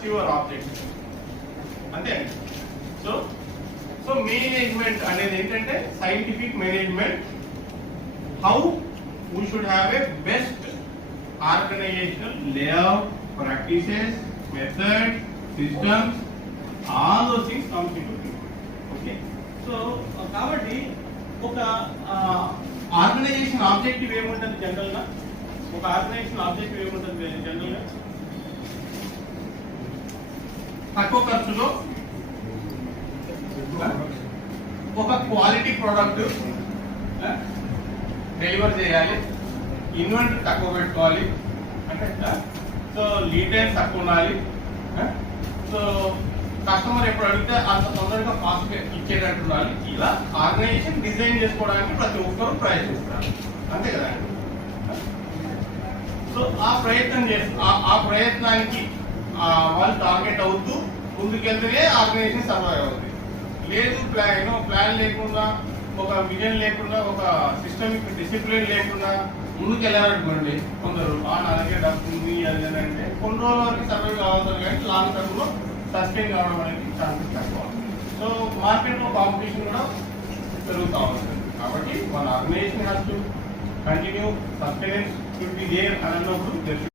Achieve our objective అంతే. So so management అనేది ఏంటంటే scientific management, how we should have a best organisational layout, practices, method, systems, all those things comes into it. Okay, so కాబట్టి ఒక organisation objective ఏముంటుంది general గా? ఒక organisation objective ఏముంటుంది general గా? తక్కువ ఖర్చులో ఒక క్వాలిటీ ప్రోడక్ట్ డెలివర్ చేయాలి, ఇన్వెంటరీ తక్కువ పెట్టుకోవాలి అంటే, సో లీడ్ టైం తక్కువ ఉండాలి, సో కస్టమర్ ఎప్పుడు అడిగితే అంత తొందరగా ఫాస్ట్ ఇచ్చేటట్టు ఉండాలి. ఇలా ఆర్గనైజేషన్ డిజైన్ చేసుకోవడానికి ప్రతి ఒక్కరూ ప్రయత్నిస్తారు అంతే కదా. సో ఆ ప్రయత్నం ఆ ప్రయత్నానికి వాళ్ళు టార్గెట్ అవుతూ ముందుకెళ్తేనే ఆర్గనైజేషన్ సర్వైవ్ అవుతుంది. లేదు ప్లాన్ లేకుండా, ఒక విజన్ లేకుండా, ఒక సిస్టమిక్ డిసిప్లిన్ లేకుండా ముందుకు వెళ్ళాలనుకోండి కొందరు నా దగ్గర డబ్బు ఉంది అది అంటే కొన్ని రోజుల వరకు సర్వైవ్ కావాలి, కానీ లాంగ్ టర్మ్ లో సస్టైన్ కావడం అనేది ఛాన్సెస్ తక్కువ. సో మార్కెట్ లో కాంపిటీషన్ కూడా పెరుగుతూ ఉంటుంది. కాబట్టి మన organisation has to continue, sustenance should be there అని అన్నప్పుడు